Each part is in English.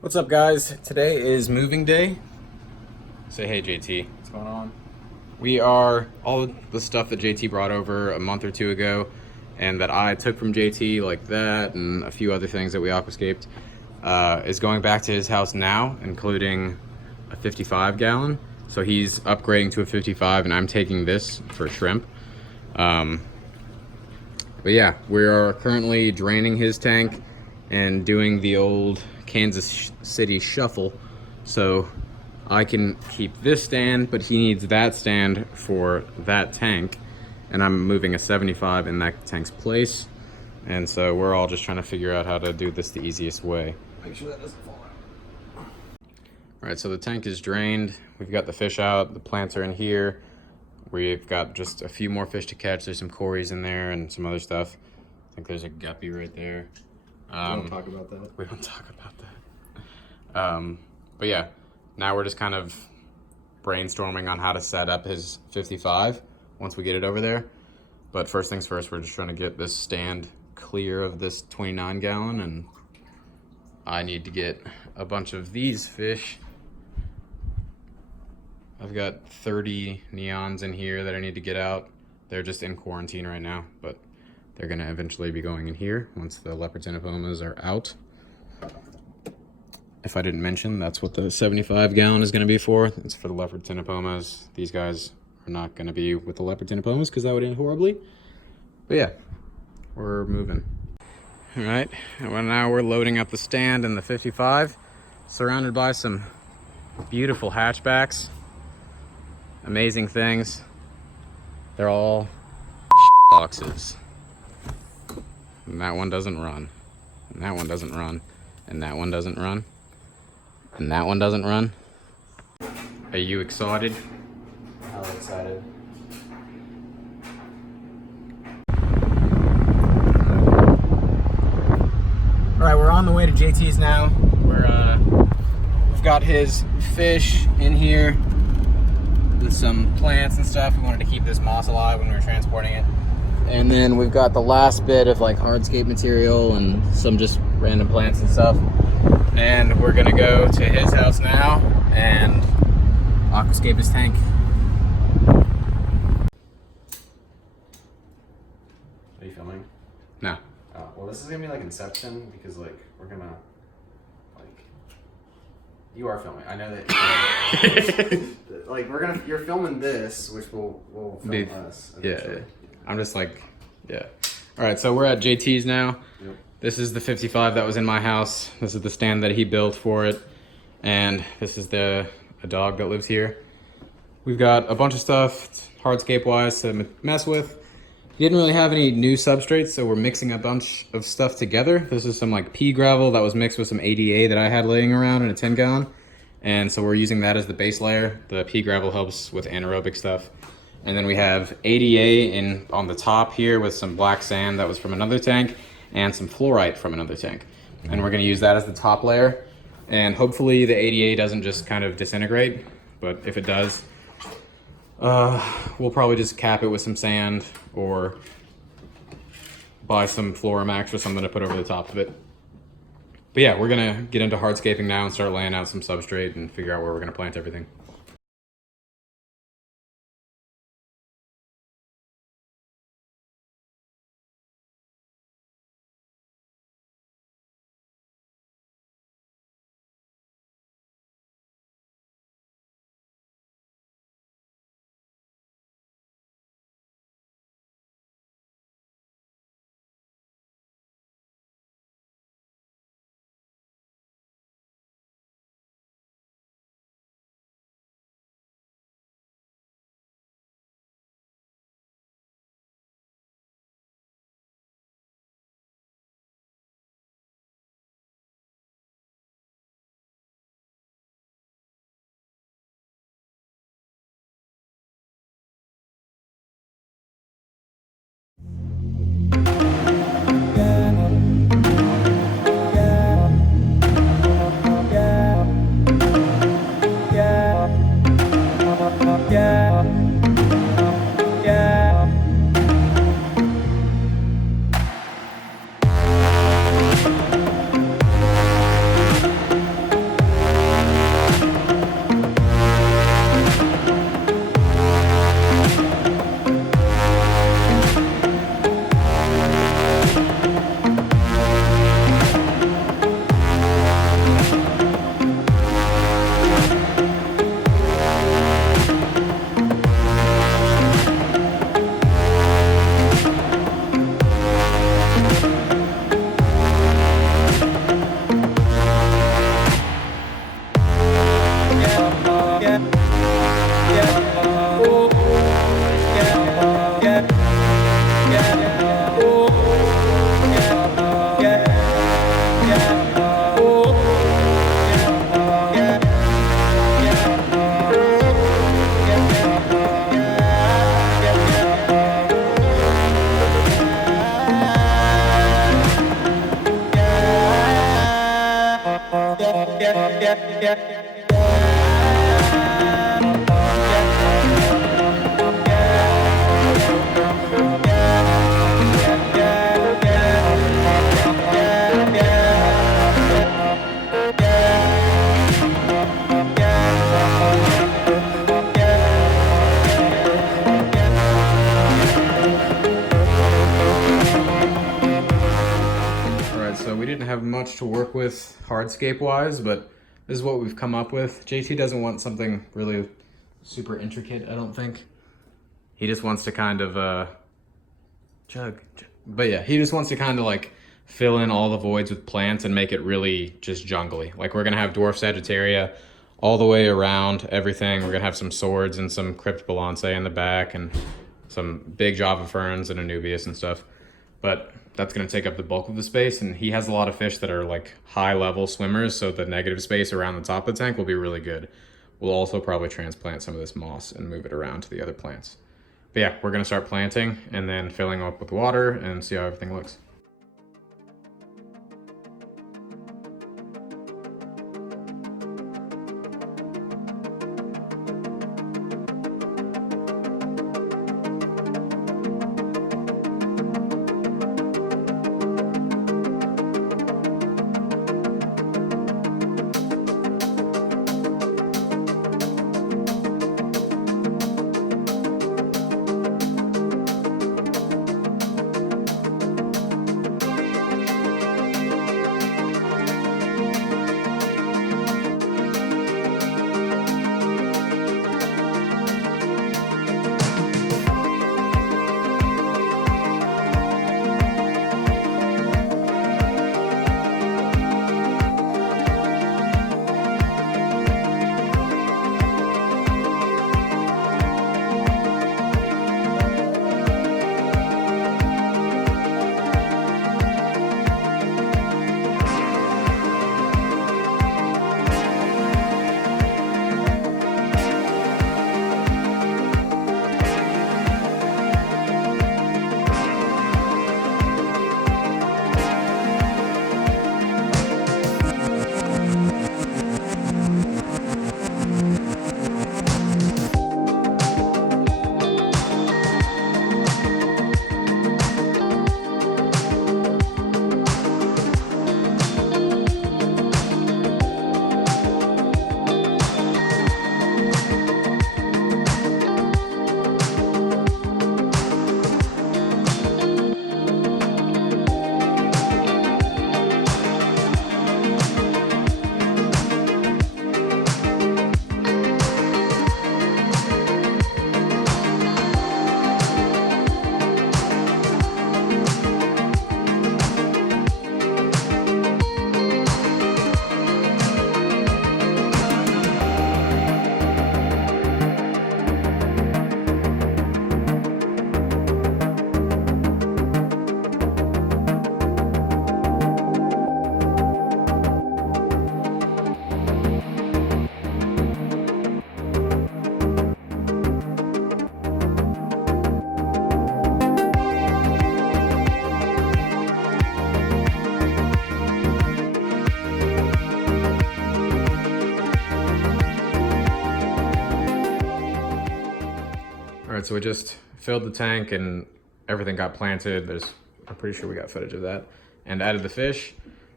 What's up, guys? Today is moving day. Say hey, JT. What's going on? We are all the stuff that JT brought over a month or two ago and that I took from JT, like that and a few other things that we aquascaped, is going back to his house now, including a 55 gallon. So he's upgrading to a 55 and I'm taking this for shrimp. Um, but yeah, we are currently draining his tank and doing the old Kansas City shuffle. So I can keep this stand, but he needs that stand for that tank. And I'm moving a 75 in that tank's place. And so we're all just trying to figure out how to do this the easiest way. Make sure that doesn't fall out. All right, so the tank is drained. We've got the fish out, the plants are in here. We've got just a few more fish to catch. There's some cories in there and some other stuff. I think there's a guppy right there. We don't talk about that. We don't talk about that. But yeah, now we're just kind of brainstorming on how to set up his 55 once we get it over there. But first things first, we're just trying to get this stand clear of this 29 gallon, and I need to get a bunch of these fish. I've got 30 neons in here that I need to get out. They're just in quarantine right now, but they're gonna eventually be going in here once the leopard ctenopomas are out. If I didn't mention, that's what the 75 gallon is gonna be for. It's for the leopard ctenopomas. These guys are not gonna be with the leopard ctenopomas because that would end horribly. But yeah, we're moving. All right, well, now we're loading up the stand in the 55, surrounded by some beautiful hatchbacks. Amazing things. They're all boxes. And that one doesn't run. And that one doesn't run. And that one doesn't run. And that one doesn't run. Are you excited? I'm excited. All right, we're on the way to JT's now. We've got his fish in here with some plants and stuff. We wanted to keep this moss alive when we were transporting it. And then we've got the last bit of like hardscape material and some just random plants and stuff. And we're gonna go to his house now and aquascape his tank. Are you filming? No. Oh, well, this is gonna be like Inception because like we're gonna you are filming. I know that. Like you're filming this, which will film us. Yeah. I'm just like, yeah. All right, so we're at JT's now. Yep. This is the 55 that was in my house. This is the stand that he built for it. And this is a dog that lives here. We've got a bunch of stuff, hardscape-wise, to mess with. He didn't really have any new substrates, so we're mixing a bunch of stuff together. This is some like pea gravel that was mixed with some ADA that I had laying around in a 10 gallon. And so we're using that as the base layer. The pea gravel helps with anaerobic stuff. And then we have ADA on the top here with some black sand that was from another tank and some fluorite from another tank. And we're gonna use that as the top layer. And hopefully the ADA doesn't just kind of disintegrate, but if it does, we'll probably just cap it with some sand or buy some Floramax or something to put over the top of it. But yeah, we're gonna get into hardscaping now and start laying out some substrate and figure out where we're gonna plant everything. So we didn't have much to work with hardscape wise, but this is what we've come up with. JT doesn't want something really super intricate, I don't think. He just wants to kind of but yeah, he just wants to kind of like fill in all the voids with plants and make it really just jungly. Like we're gonna have dwarf Sagittaria all the way around everything. We're gonna have some swords and some crypt Balansae in the back and some big Java ferns and Anubias and stuff. But that's going to take up the bulk of the space, and he has a lot of fish that are like high level swimmers, so the negative space around the top of the tank will be really good. We'll also probably transplant some of this moss and move it around to the other plants. But yeah, we're going to start planting and then filling up with water and see how everything looks. Alright, so we just filled the tank and everything got planted. I'm pretty sure we got footage of that. And added the fish,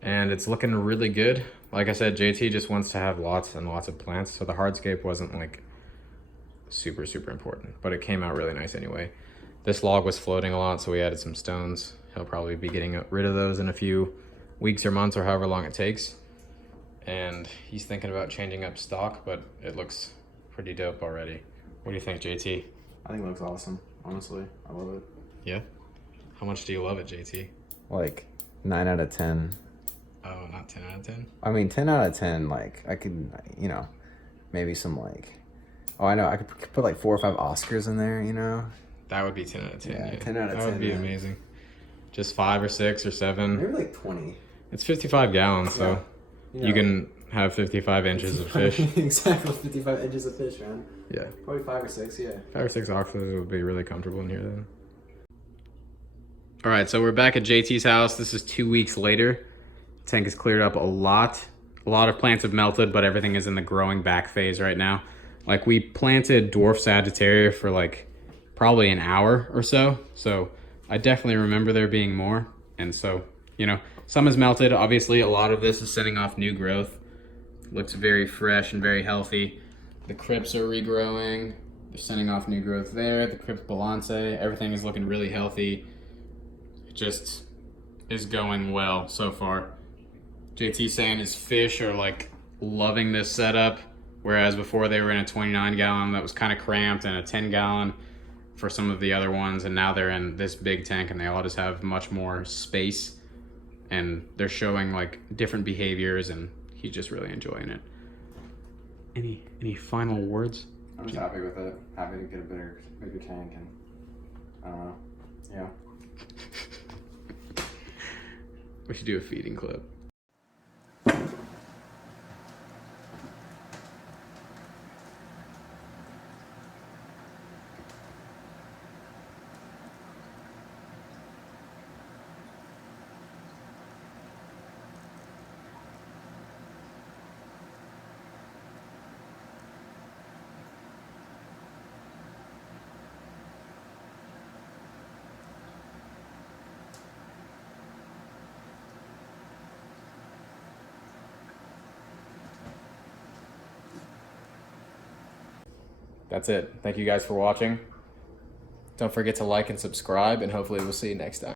and it's looking really good. Like I said, JT just wants to have lots and lots of plants, so the hardscape wasn't like super important, but it came out really nice anyway. This log was floating a lot, so we added some stones. He'll probably be getting rid of those in a few weeks or months or however long it takes. And he's thinking about changing up stock, but it looks pretty dope already. What do you think, JT? I think it looks awesome, honestly. I love it. Yeah? How much do you love it, JT? Like 9 out of 10. Oh, not 10 out of 10? I mean, 10 out of 10, like, I could, you know, maybe some, like, oh, I know, I could put, like, 4 or 5 Oscars in there, you know? That would be 10 out of 10. Yeah, 10 out of 10. That would be amazing. Just 5 or 6 or 7. Maybe, like, 20. It's 55 gallons, so yeah. you can have 55 inches of fish. Exactly, 55 inches of fish, man. Yeah. Probably 5 or 6, yeah. 5 or 6 oxers would be really comfortable in here then. All right, so we're back at JT's house. This is 2 weeks later. Tank is cleared up a lot. a lot of plants have melted, but everything is in the growing back phase right now. Like, we planted dwarf Sagittaria for like probably an hour or so. So I definitely remember there being more. And so, you know, some has melted. Obviously, a lot of this is sending off new growth. Looks very fresh and very healthy. The crypts are regrowing. They're sending off new growth there. The crypt balance, everything is looking really healthy. It just is going well so far. JT saying his fish are like loving this setup, whereas before they were in a 29 gallon that was kind of cramped, and a 10 gallon for some of the other ones, and now they're in this big tank and they all just have much more space, and they're showing like different behaviors, and he's just really enjoying it. Any final words? I'm just happy with it. Happy to get a bigger tank, and I don't know. Yeah. We should do a feeding clip. That's it. Thank you guys for watching. Don't forget to like and subscribe, and hopefully we'll see you next time.